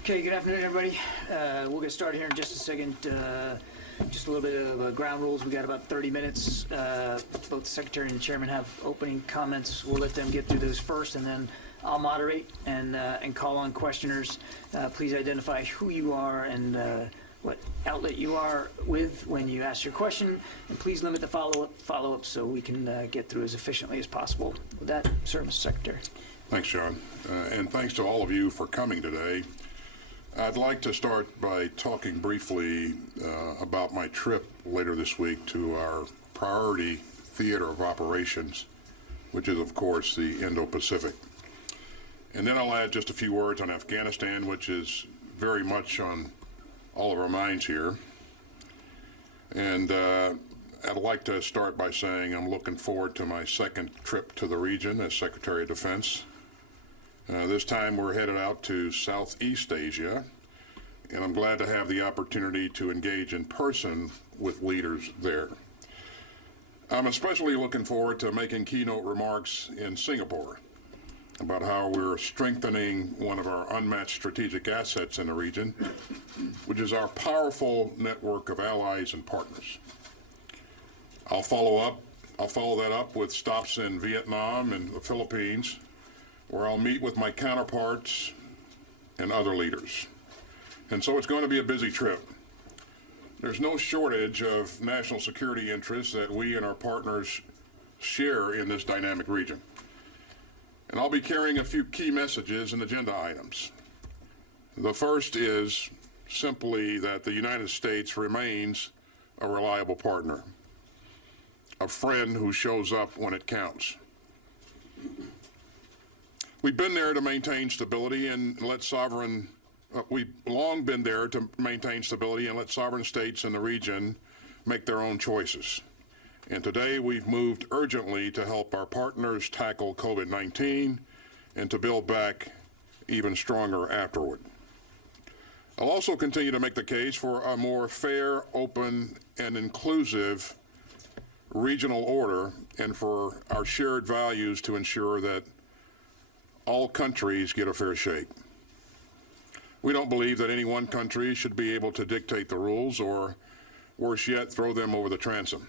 Okay, good afternoon, everybody. We'll get started here in just a second. Just a little bit of ground rules. We got about 30 minutes. Both the Secretary and the Chairman have opening comments. We'll let them get through those first, and then I'll moderate and call on questioners. Please identify who you are and what outlet you are with when you ask your question, and please limit the follow-up so we can get through as efficiently as possible. With that, sir, Mr. Secretary. Thanks, John, and thanks to all of you for coming today. I'd like to start by talking briefly about my trip later this week to our priority theater of operations, which is, of course, the Indo-Pacific. And then I'll add just a few words on Afghanistan, which is very much on all of our minds here. And I'd like to start by saying I'm looking forward to my second trip to the region as Secretary of Defense. This time we're headed out to Southeast Asia, and I'm glad to have the opportunity to engage in person with leaders there. I'm especially looking forward to making keynote remarks in Singapore about how we're strengthening one of our unmatched strategic assets in the region, which is our powerful network of allies and partners. I'll follow that up with stops in Vietnam and the Philippines, where I'll meet with my counterparts and other leaders. And so it's going to be a busy trip. There's no shortage of national security interests that we and our partners share in this dynamic region. And I'll be carrying a few key messages and agenda items. The first is simply that the United States remains a reliable partner, a friend who shows up when it counts. We've been there to maintain stability and let we've long been there to maintain stability and let sovereign states in the region make their own choices. And today we've moved urgently to help our partners tackle COVID-19 and to build back even stronger afterward. I'll also continue to make the case for a more fair, open, and inclusive regional order, and for our shared values to ensure that all countries get a fair shake. We don't believe that any one country should be able to dictate the rules, or worse yet, throw them over the transom.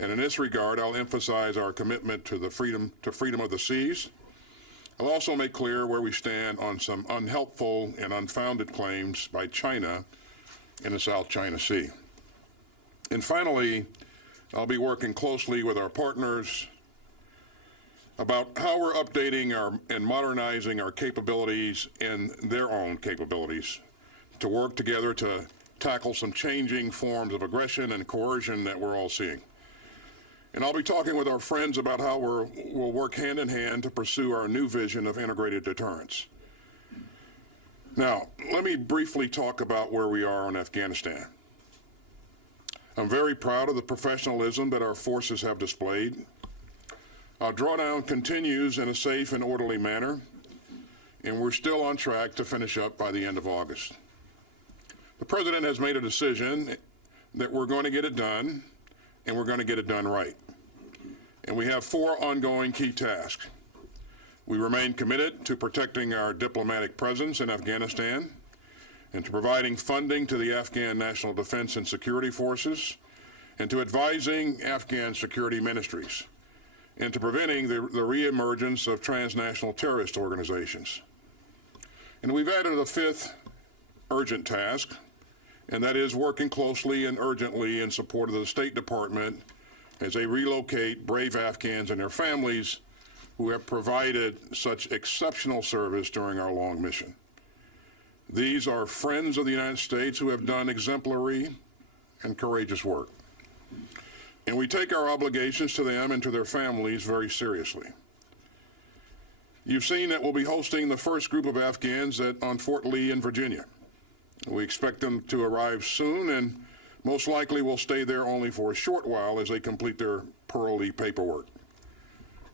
And in this regard, I'll emphasize our commitment to the freedom of the seas. I'll also make clear where we stand on some unhelpful and unfounded claims by China in the South China Sea. And finally, I'll be working closely with our partners about how we're updating and modernizing our capabilities and their own capabilities to work together to tackle some changing forms of aggression and coercion that we're all seeing. And I'll be talking with our friends about how we'll work hand in hand to pursue our new vision of integrated deterrence. Now, let me briefly talk about where we are on Afghanistan. I'm very proud of the professionalism that our forces have displayed. Our drawdown continues in a safe and orderly manner, and we're still on track to finish up by the end of August. The President has made a decision that we're going to get it done, and we're going to get it done right. And we have 4 ongoing key tasks. We remain committed to protecting our diplomatic presence in Afghanistan and to providing funding to the Afghan National Defense and Security Forces and to advising Afghan security ministries and to preventing the reemergence of transnational terrorist organizations. And we've added a 5th urgent task, and that is working closely and urgently in support of the State Department as they relocate brave Afghans and their families who have provided such exceptional service during our long mission. These are friends of the United States who have done exemplary and courageous work. And we take our obligations to them and to their families very seriously. You've seen that we'll be hosting the first group of Afghans on Fort Lee in Virginia. We expect them to arrive soon, and most likely will stay there only for a short while as they complete their parolee paperwork.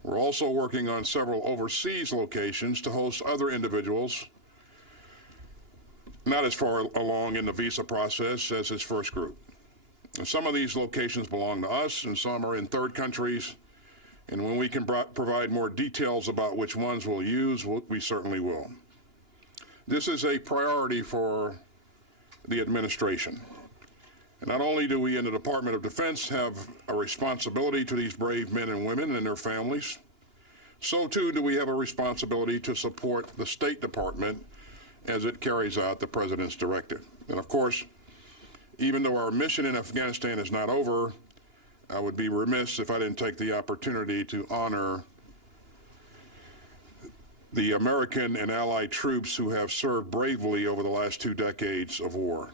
We're also working on several overseas locations to host other individuals not as far along in the visa process as his first group. And some of these locations belong to us, and some are in third countries. And when we can provide more details about which ones we'll use, we certainly will. This is a priority for the administration. And not only do we in the Department of Defense have a responsibility to these brave men and women and their families, so too do we have a responsibility to support the State Department as it carries out the President's directive. And of course, even though our mission in Afghanistan is not over, I would be remiss if I didn't take the opportunity to honor the American and allied troops who have served bravely over the last 2 decades of war,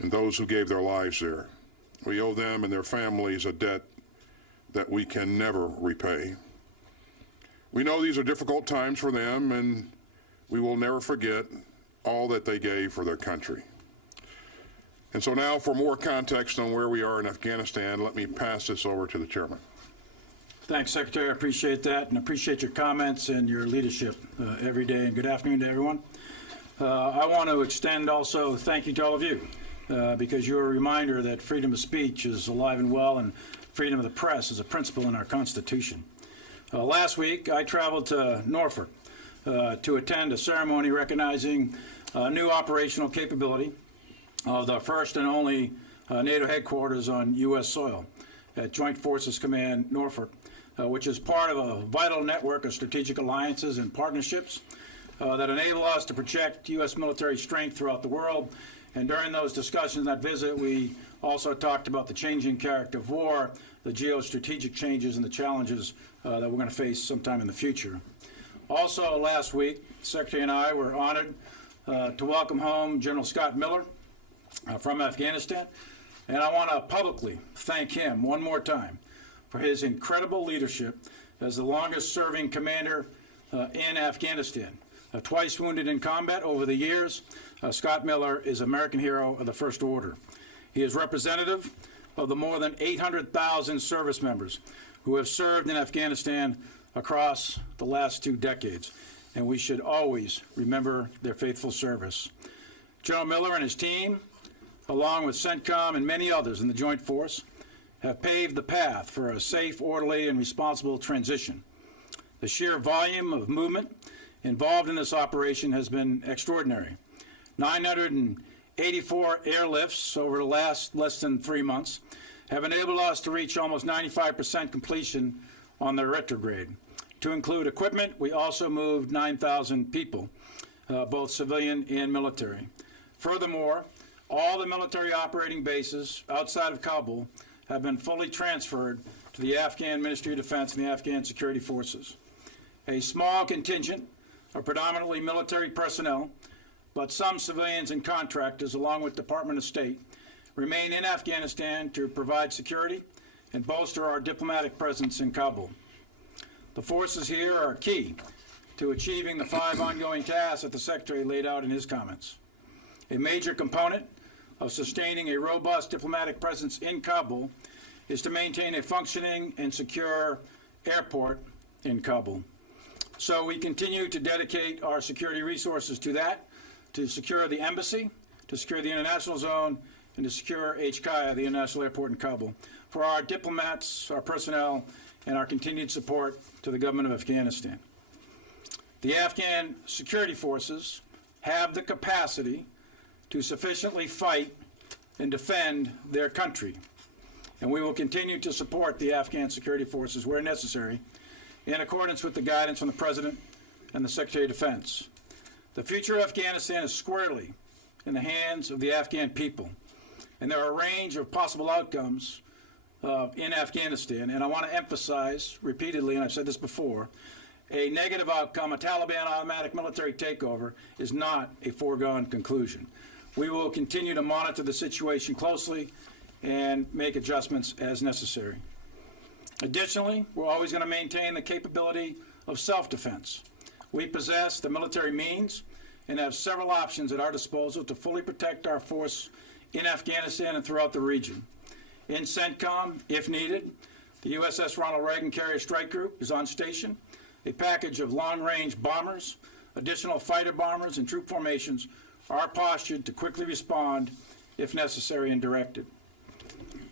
and those who gave their lives there. We owe them and their families a debt that we can never repay. We know these are difficult times for them, and we will never forget all that they gave for their country. And so now, for more context on where we are in Afghanistan, let me pass this over to the chairman. Thanks, Secretary. I appreciate that, and appreciate your comments and your leadership every day. And good afternoon to everyone. I want to extend also thank you to all of you, because you're a reminder that freedom of speech is alive and well, and freedom of the press is a principle in our Constitution. Last week, I traveled to Norfolk to attend a ceremony recognizing new operational capability of the first and only NATO headquarters on U.S. soil at Joint Forces Command Norfolk, which is part of a vital network of strategic alliances and partnerships that enable us to project U.S. military strength throughout the world. And during those discussions, that visit, we also talked about the changing character of war, the geostrategic changes and the challenges that we're going to face sometime in the future. Also last week, the Secretary and I were honored to welcome home General Scott Miller from Afghanistan, and I want to publicly thank him one more time for his incredible leadership as the longest-serving commander in Afghanistan. Twice wounded in combat over the years, Scott Miller is American hero of the First Order. He is representative of the more than 800,000 service members who have served in Afghanistan across the last 2 decades, and we should always remember their faithful service. General Miller and his team, along with CENTCOM and many others in the Joint Force, have paved the path for a safe, orderly, and responsible transition. The sheer volume of movement involved in this operation has been extraordinary. 984 airlifts over the last less than 3 months have enabled us to reach almost 95% completion on the retrograde. To include equipment, we also moved 9,000 people, both civilian and military. Furthermore, all the military operating bases outside of Kabul have been fully transferred to the Afghan Ministry of Defense and the Afghan Security Forces. A small contingent of predominantly military personnel, but some civilians and contractors, along with Department of State, remain in Afghanistan to provide security and bolster our diplomatic presence in Kabul. The forces here are key to achieving the 5 ongoing tasks that the Secretary laid out in his comments. A major component of sustaining a robust diplomatic presence in Kabul is to maintain a functioning and secure airport in Kabul. So we continue to dedicate our security resources to that, to secure the embassy, to secure the international zone, and to secure HKIA, the international airport in Kabul, for our diplomats, our personnel, and our continued support to the government of Afghanistan. The Afghan security forces have the capacity to sufficiently fight and defend their country, and we will continue to support the Afghan security forces where necessary in accordance with the guidance from the President and the Secretary of Defense. The future of Afghanistan is squarely in the hands of the Afghan people, and there are a range of possible outcomes in Afghanistan, and I want to emphasize repeatedly, and I've said this before, a negative outcome, a Taliban automatic military takeover, is not a foregone conclusion. We will continue to monitor the situation closely and make adjustments as necessary. Additionally, we're always going to maintain the capability of self-defense. We possess the military means and have several options at our disposal to fully protect our force in Afghanistan and throughout the region. In CENTCOM, if needed, the USS Ronald Reagan Carrier Strike Group is on station. A package of long-range bombers, additional fighter bombers, and troop formations are postured to quickly respond if necessary and directed.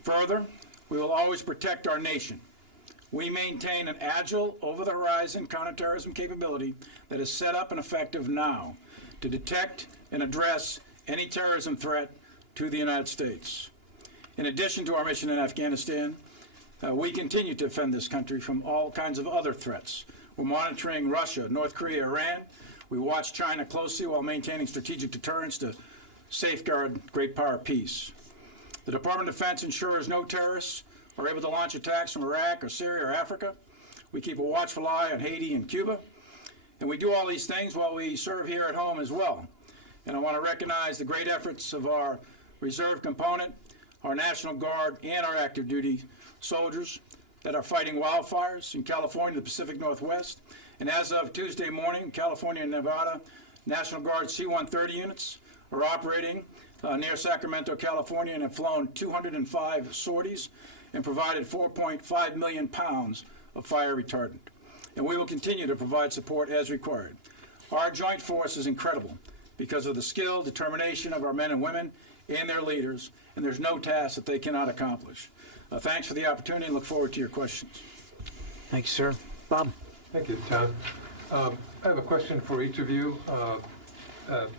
Further, we will always protect our nation. We maintain an agile, over-the-horizon counterterrorism capability that is set up and effective now to detect and address any terrorism threat to the United States. In addition to our mission in Afghanistan, we continue to defend this country from all kinds of other threats. We're monitoring Russia, North Korea, Iran. We watch China closely while maintaining strategic deterrence to safeguard great power peace. The Department of Defense ensures no terrorists are able to launch attacks from Iraq or Syria or Africa. We keep a watchful eye on Haiti and Cuba. And we do all these things while we serve here at home as well. And I want to recognize the great efforts of our reserve component, our National Guard, and our active duty soldiers that are fighting wildfires in California, the Pacific Northwest. And as of Tuesday morning, California and Nevada, National Guard C-130 units are operating near Sacramento, California, and have flown 205 sorties and provided 4.5 million pounds of fire retardant. And we will continue to provide support as required. Our joint force is incredible because of the skill, determination of our men and women and their leaders, and there's no task that they cannot accomplish. Thanks for the opportunity and look forward to your questions. Thank you, sir. Bob? Thank you, Tom. I have a question for each of you.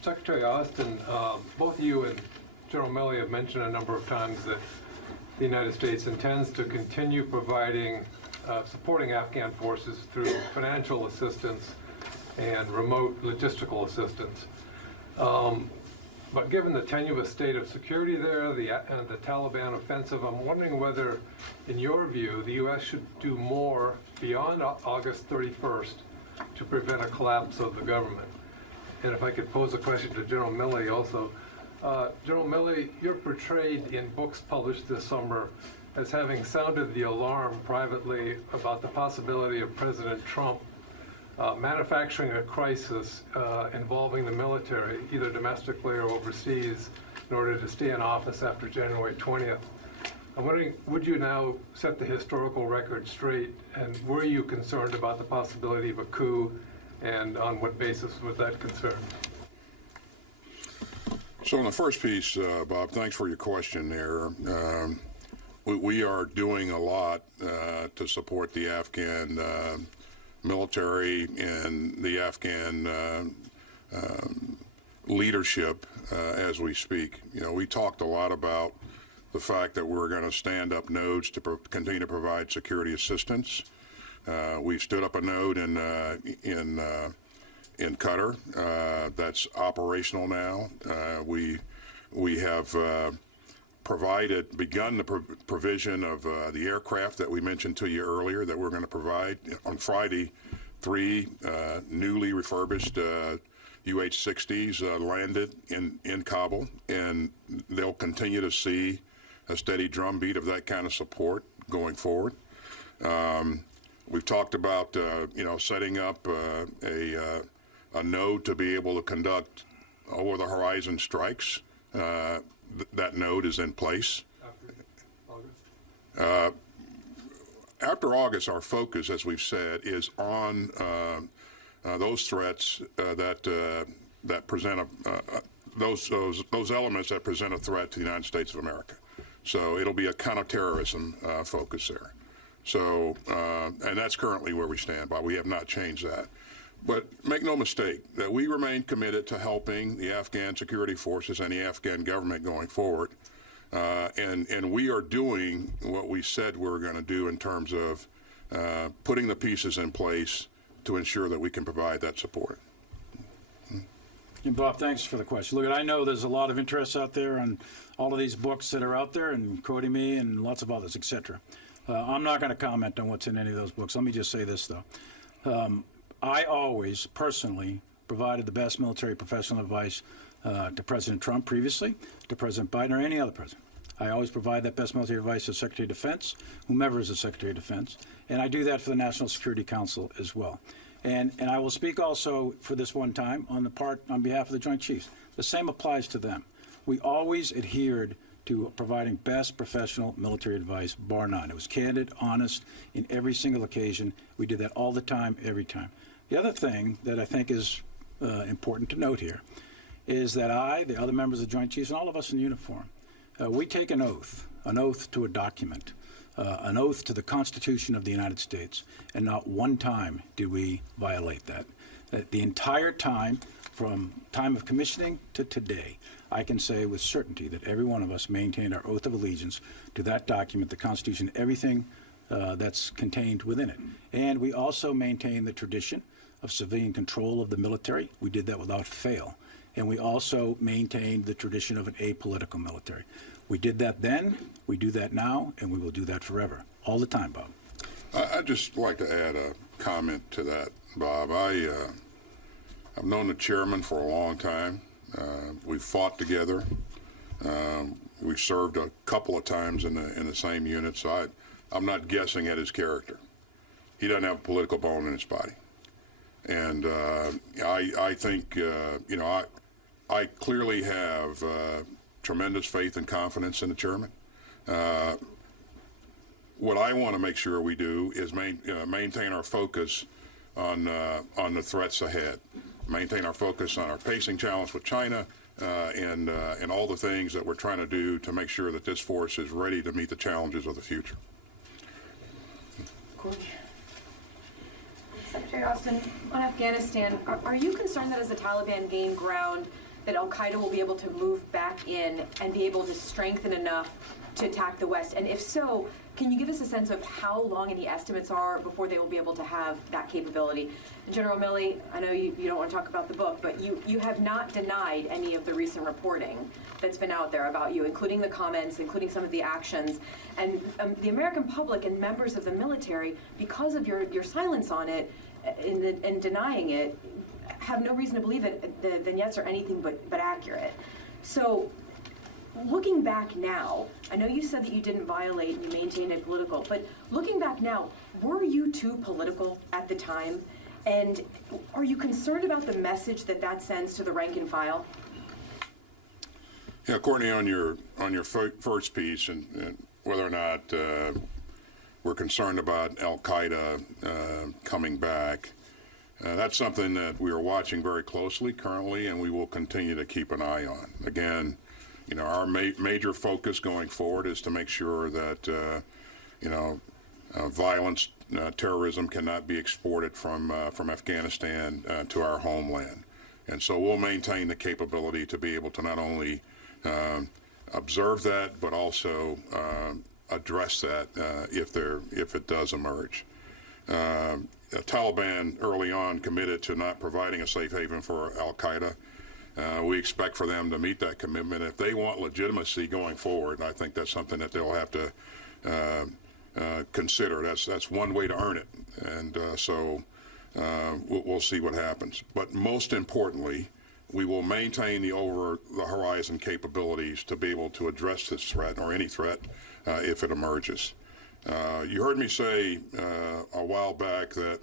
Secretary Austin, both you and General Milley have mentioned a number of times that the United States intends to continue providing, supporting Afghan forces through financial assistance and remote logistical assistance. But given the tenuous state of security there and the Taliban offensive, I'm wondering whether, in your view, the U.S. should do more beyond August 31st to prevent a collapse of the government. And if I could pose a question to General Milley also. General Milley, you're portrayed in books published this summer as having sounded the alarm privately about the possibility of President Trump manufacturing a crisis involving the military, either domestically or overseas, in order to stay in office after January 20th. I'm wondering, would you now set the historical record straight, and were you concerned about the possibility of a coup, and on what basis was that concerned? So in the first piece, Bob, thanks for your question there. We are doing a lot to support the Afghan military and the Afghan leadership as we speak. You know, we talked a lot about the fact that we're going to stand up nodes to continue to provide security assistance. We've stood up a node in Qatar that's operational now. We have begun the provision of the aircraft that we mentioned to you earlier that we're going to provide. On Friday, 3 newly refurbished UH-60s landed in Kabul, and they'll continue to see a steady drumbeat of that kind of support going forward. We've talked about setting up a node to be able to conduct over-the-horizon strikes. That node is in place. After August, our focus, as we've said, is on those threats that present those elements that present a threat to the United States of America. So it'll be a counterterrorism focus there. So, and that's currently where we stand, but we have not changed that. But make no mistake that we remain committed to helping the Afghan security forces and the Afghan government going forward. And we are doing what we said we were going to do in terms of putting the pieces in place to ensure that we can provide that support. And Bob, thanks for the question. Look, I know there's a lot of interest out there on all of these books that are out there and quoting me and lots of others, etc. I'm not going to comment on what's in any of those books. Let me just say this, though. I always personally provided the best military professional advice to President Trump previously, to President Biden, or any other president. I always provide that best military advice to the Secretary of Defense, whomever is the Secretary of Defense, and I do that for the National Security Council as well. And I will speak also for this one time on behalf of the Joint Chiefs. The same applies to them. We always adhered to providing best professional military advice, bar none. It was candid, honest, in every single occasion. We did that all the time, every time. The other thing that I think is important to note here is that I, the other members of the Joint Chiefs, and all of us in uniform, we take an oath to a document, an oath to the Constitution of the United States, and not one time did we violate that. The entire time, from time of commissioning to today, I can say with certainty that every one of us maintained our oath of allegiance to that document, the Constitution, everything that's contained within it. And we also maintain the tradition of civilian control of the military. We did that without fail. And we also maintained the tradition of an apolitical military. We did that then, we do that now, and we will do that forever. All the time, Bob. I'd just like to add a comment to that, Bob. I've known the chairman for a long time. We've fought together. We've served a couple of times in the same unit, so I'm not guessing at his character. He doesn't have a political bone in his body. And I think, I clearly have tremendous faith and confidence in the chairman. What I want to make sure we do is maintain our focus on the threats ahead, maintain our focus on our pacing challenge with China, and all the things that we're trying to do to make sure that this force is ready to meet the challenges of the future. Secretary Austin, on Afghanistan, are you concerned that as the Taliban gain ground, that al-Qaeda will be able to move back in and be able to strengthen enough to attack the West? And if so, can you give us a sense of how long any estimates are before they will be able to have that capability? And General Milley, I know you don't want to talk about the book, but you have not denied any of the recent reporting that's been out there about you, including the comments, including some of the actions. And the American public and members of the military, because of your silence on it and denying it, have no reason to believe that the vignettes are anything but accurate. So, looking back now, I know you said that you didn't violate and you maintained it political, but looking back now, were you too political at the time? And are you concerned about the message that sends to the rank and file? Yeah, Courtney, on your first piece and whether or not we're concerned about al-Qaeda coming back, that's something that we are watching very closely currently, and we will continue to keep an eye on. Again, our major focus going forward is to make sure that violence, terrorism cannot be exported from Afghanistan to our homeland, and so we'll maintain the capability to be able to not only observe that, but also address that if it does emerge. The Taliban early on committed to not providing a safe haven for al-Qaeda. We expect for them to meet that commitment. If they want legitimacy going forward, I think that's something that they'll have to consider. That's one way to earn it, and so we'll see what happens. But most importantly, we will maintain the over-the-horizon capabilities to be able to address this threat or any threat if it emerges. You heard me say a while back that,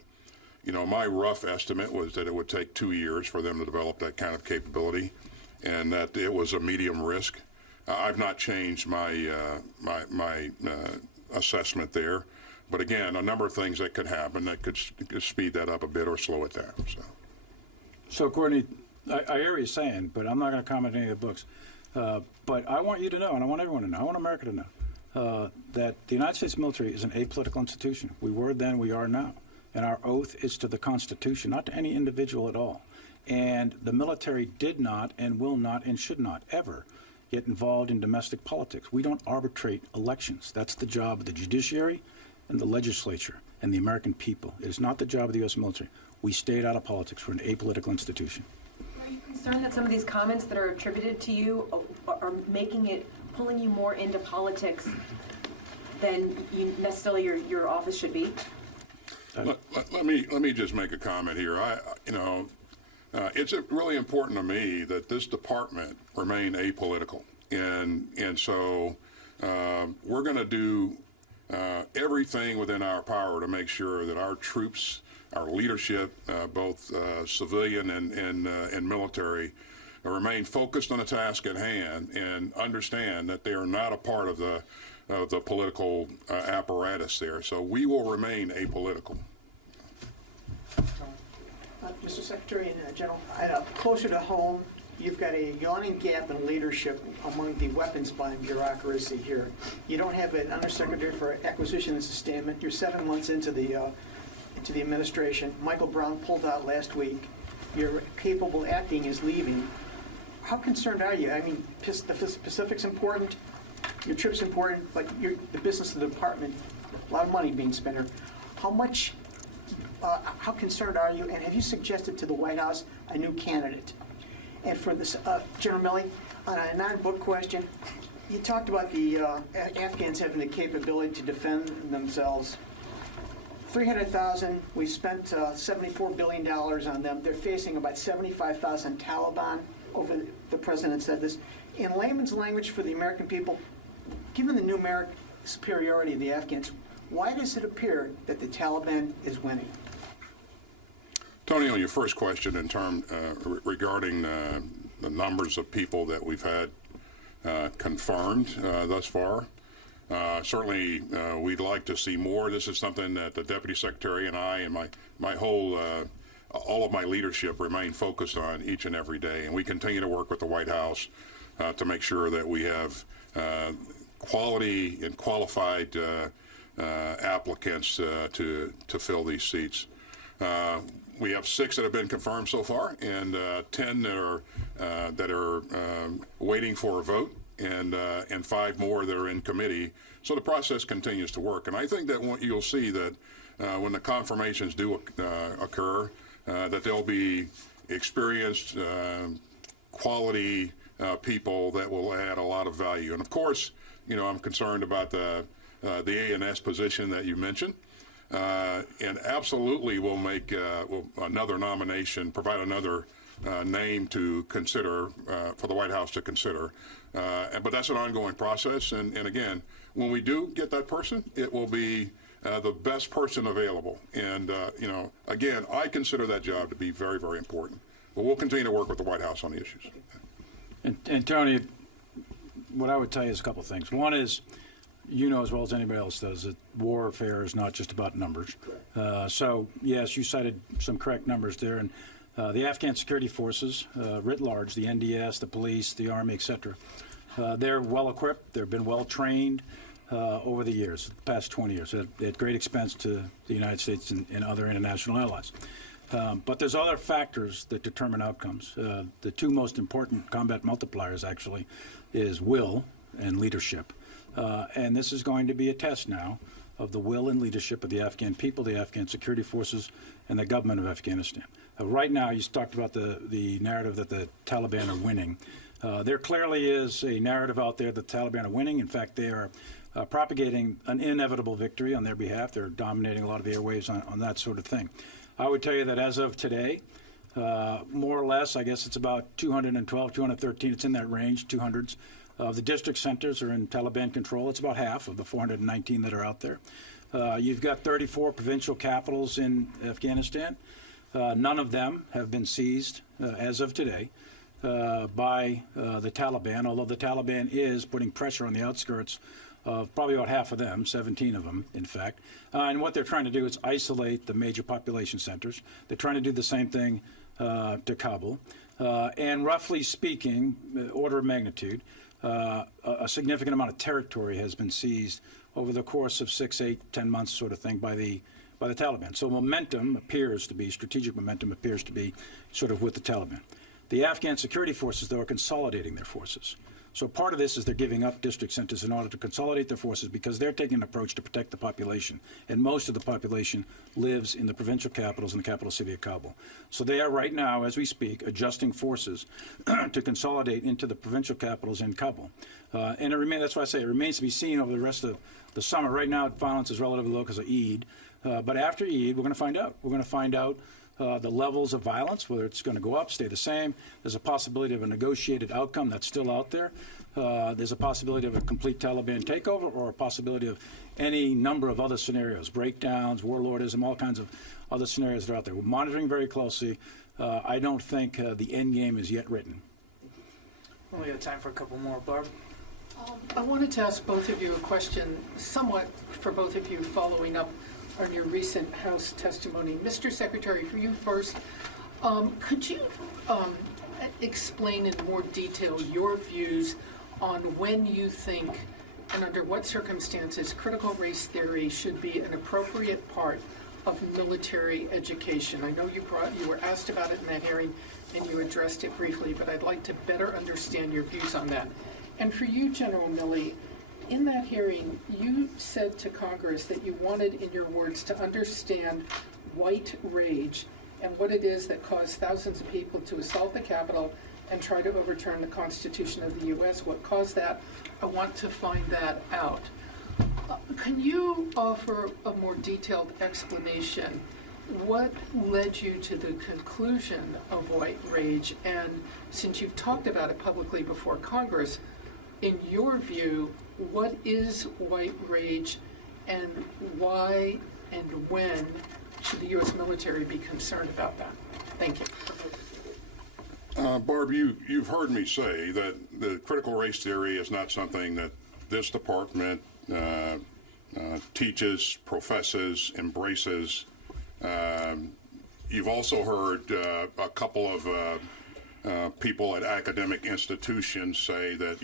my rough estimate was that it would take 2 years for them to develop that kind of capability, and that it was a medium risk. I've not changed my assessment there, but again, a number of things that could happen that could speed that up a bit or slow it down. So, Courtney, I hear what you're saying, but I'm not going to comment on any of the books. But I want you to know, and I want everyone to know, I want America to know, that the United States military is an apolitical institution. We were then, we are now. And our oath is to the Constitution, not to any individual at all. And the military did not and will not and should not ever get involved in domestic politics. We don't arbitrate elections. That's the job of the judiciary and the legislature and the American people. It is not the job of the U.S. military. We stayed out of politics. We're an apolitical institution. Are you concerned that some of these comments that are attributed to you are pulling you more into politics than necessarily your office should be? Let me just make a comment here. It's really important to me that this department remain apolitical, and so we're going to do everything within our power to make sure that our troops, our leadership, both civilian and military, remain focused on the task at hand and understand that they are not a part of the political apparatus there. So we will remain apolitical. Mr. Secretary and General, closer to home, you've got a yawning gap in leadership among the weapons buying bureaucracy here. You don't have an Undersecretary for Acquisition and Sustainment. You're 7 months into the administration. Michael Brown pulled out last week. your capable acting is leaving. How concerned are you? I mean, the Pacific's important, your trip's important, but the business of the department, a lot of money being spent here. How concerned are you, and have you suggested to the White House a new candidate? And for this, General Milley, on a non-book question, you talked about the Afghans having the capability to defend themselves. 300,000, we spent $74 billion on them. They're facing about 75,000 Taliban. The president said this. In layman's language for the American people, given the numeric superiority of the Afghans, why does it appear that the Taliban is winning? Tony, on your first question regarding the numbers of people that we've had confirmed thus far, certainly we'd like to see more. This is something that the Deputy Secretary and I and my whole all of my leadership remain focused on each and every day, and we continue to work with the White House to make sure that we have quality and qualified applicants to fill these seats. We have 6 that have been confirmed so far, and 10 that are waiting for a vote, and 5 more that are in committee. So the process continues to work, and I think that you'll see that when the confirmations do occur, that there'll be experienced, quality people that will add a lot of value. And of course, I'm concerned about the A&S position that you mentioned. And absolutely we'll make another nomination, provide another name to consider for the White House to consider. But that's an ongoing process. And again, when we do get that person, it will be the best person available. And, again, I consider that job to be very, very important. But we'll continue to work with the White House on the issues. And Tony, what I would tell you is a couple of things. One is, as well as anybody else does, that warfare is not just about numbers. So, yes, you cited some correct numbers there. And the Afghan security forces, writ large, the NDS, the police, the Army, et cetera, they're well-equipped. They've been well-trained over the years, the past 20 years, at great expense to the United States and other international allies. But there's other factors that determine outcomes. The 2 most important combat multipliers, actually, is will and leadership. And this is going to be a test now of the will and leadership of the Afghan people, the Afghan security forces, and the government of Afghanistan. Right now, you talked about the narrative that the Taliban are winning. There clearly is a narrative out there that the Taliban are winning. In fact, they are propagating an inevitable victory on their behalf. They're dominating a lot of the airwaves on that sort of thing. I would tell you that as of today, more or less, I guess it's about 212, 213, it's in that range, 200s. The district centers are in Taliban control. It's about half of the 419 that are out there. You've got 34 provincial capitals in Afghanistan. None of them have been seized as of today by the Taliban, although the Taliban is putting pressure on the outskirts of probably about half of them, 17 of them, in fact. And what they're trying to do is isolate the major population centers. They're trying to do the same thing to Kabul. And roughly speaking, order of magnitude, a significant amount of territory has been seized over the course of 6, 8, 10 months sort of thing by the Taliban. So strategic momentum appears to be sort of with the Taliban. The Afghan security forces, though, are consolidating their forces. So part of this is they're giving up district centers in order to consolidate their forces because they're taking an approach to protect the population. And most of the population lives in the provincial capitals and the capital city of Kabul. So they are right now, as we speak, adjusting forces to consolidate into the provincial capitals in Kabul. And that's why I say it remains to be seen over the rest of the summer. Right now, violence is relatively low because of Eid. But after Eid, we're going to find out. We're going to find out the levels of violence, whether it's going to go up, stay the same. There's a possibility of a negotiated outcome that's still out there. There's a possibility of a complete Taliban takeover or a possibility of any number of other scenarios, breakdowns, warlordism, all kinds of other scenarios that are out there. We're monitoring very closely. I don't think the end game is yet written. Well, we have time for a couple more. Barb? I wanted to ask both of you a question, somewhat for both of you following up on your recent House testimony. Mr. Secretary, for you first, could you explain in more detail your views on when you think and under what circumstances critical race theory should be an appropriate part of military education? I know you were asked about it in that hearing, and you addressed it briefly, but I'd like to better understand your views on that. And for you, General Milley, in that hearing, you said to Congress that you wanted, in your words, to understand white rage and what it is that caused thousands of people to assault the Capitol and try to overturn the Constitution of the U.S. What caused that? I want to find that out. Can you offer a more detailed explanation? What led you to the conclusion of white rage? And since you've talked about it publicly before Congress, in your view, what is white rage, and why and when should the U.S. military be concerned about that? Thank you. Barb, you've heard me say that the critical race theory is not something that this department teaches, professes, embraces. You've also heard a couple of people at academic institutions say that,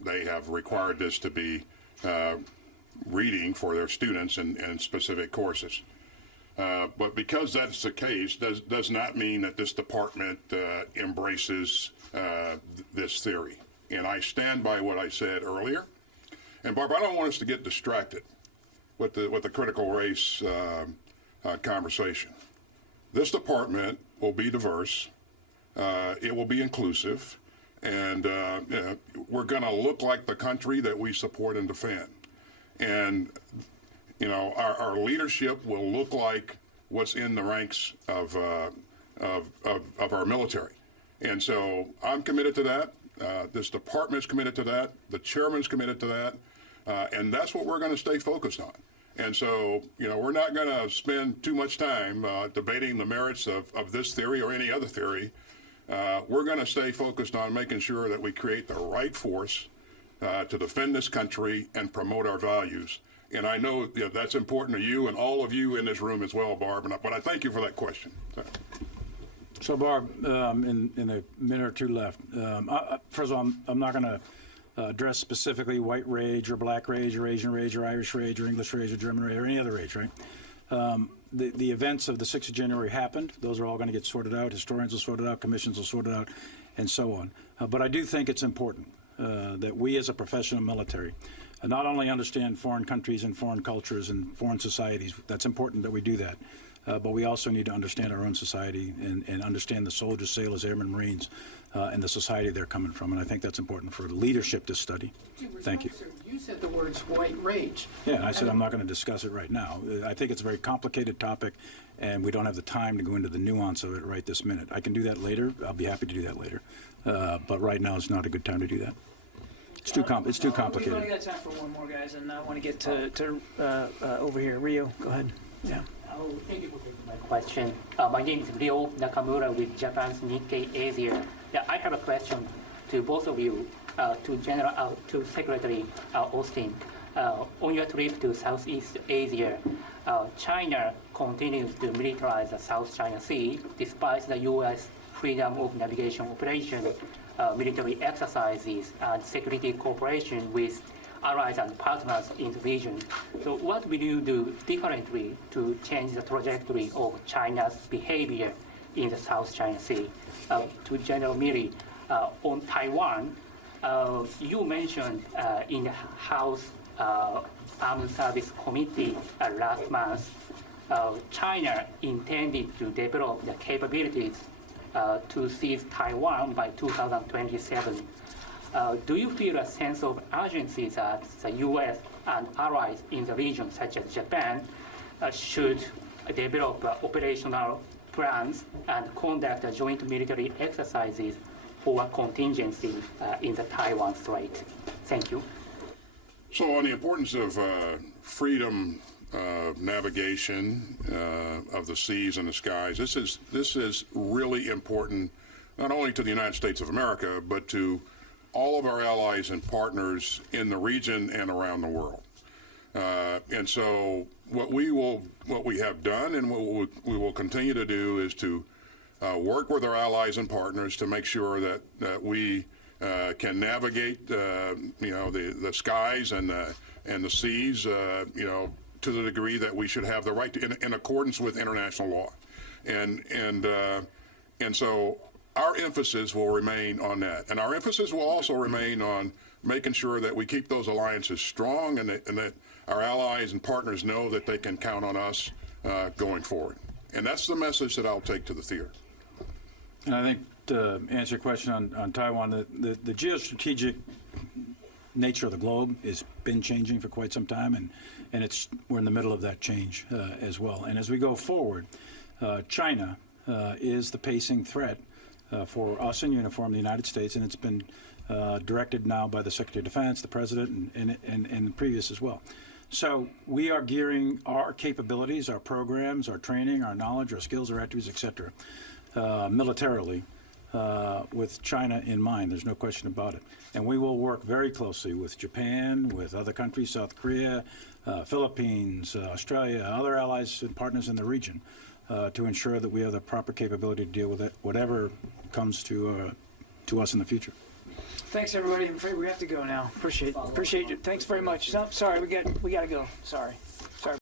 they have required this to be reading for their students in specific courses. But because that's the case, does not mean that this department embraces this theory. And I stand by what I said earlier. And Barbara, I don't want us to get distracted with the critical race conversation. This department will be diverse. It will be inclusive. And we're going to look like the country that we support and defend. And our leadership will look like what's in the ranks of our military. And so I'm committed to that. This department's committed to that. The chairman's committed to that. And that's what we're going to stay focused on. And so, we're not going to spend too much time debating the merits of this theory or any other theory. We're going to stay focused on making sure that we create the right force to defend this country and promote our values. And I know that's important to you and all of you in this room as well, Barb. But I thank you for that question. So, Barb, in a minute or two left, first of all, I'm not going to address specifically white rage or black rage or Asian rage or Irish rage or English rage or German rage or any other rage, right? The events of the 6th of January happened. Those are all going to get sorted out. Historians will sort it out. Commissions will sort it out, and so on. But I do think it's important that we as a professional military not only understand foreign countries and foreign cultures and foreign societies. That's important that we do that. But we also need to understand our own society and understand the soldiers, sailors, airmen, Marines, and the society they're coming from. And I think that's important for leadership to study. Thank you. You said the words white rage. Yeah, I said I'm not going to discuss it right now. I think it's a very complicated topic, and we don't have the time to go into the nuance of it right this minute. I can do that later. I'll be happy to do that later. But right now is not a good time to do that. It's too complicated. We've only got time for one more, guys, and I want to get to over here. Rio, go ahead. Yeah. Oh, thank you for taking my question. My name is Ryo Nakamura with Japan's Nikkei Asia. Yeah, I have a question to both of you, to Secretary Austin. On your trip to Southeast Asia, China continues to militarize the South China Sea despite the U.S. freedom of navigation operation, military exercises, and security cooperation with allies and partners in the region. So what will you do differently to change the trajectory of China's behavior in the South China Sea? To General Milley, on Taiwan, you mentioned in the House Armed Service Committee last month, China intended to develop the capabilities to seize Taiwan by 2027. Do you feel a sense of urgency that the U.S. and allies in the region, such as Japan, should develop operational plans and conduct joint military exercises for contingency in the Taiwan Strait? Thank you. So on the importance of freedom navigation of the seas and the skies, this is really important not only to the United States of America, but to all of our allies and partners in the region and around the world. And so what we have done and what we will continue to do is to work with our allies and partners to make sure that we can navigate the skies and the seas to the degree that we should have the right to, in accordance with international law. And so our emphasis will remain on that. And our emphasis will also remain on making sure that we keep those alliances strong and that our allies and partners know that they can count on us going forward. And that's the message that I'll take to the theater. And I think to answer your question on Taiwan, the geostrategic nature of the globe has been changing for quite some time, and we're in the middle of that change as well. And as we go forward, China is the pacing threat for us in uniform, the United States, and it's been directed now by the Secretary of Defense, the President, and the previous as well. So we are gearing our capabilities, our programs, our training, our knowledge, our skills, our attributes, et cetera, militarily with China in mind. There's no question about it. And we will work very closely with Japan, with other countries, South Korea, Philippines, Australia, other allies and partners in the region to ensure that we have the proper capability to deal with it, whatever comes to us in the future. Thanks, everybody. I'm afraid we have to go now. Appreciate you. Thanks very much. No, sorry, we got to go. Sorry.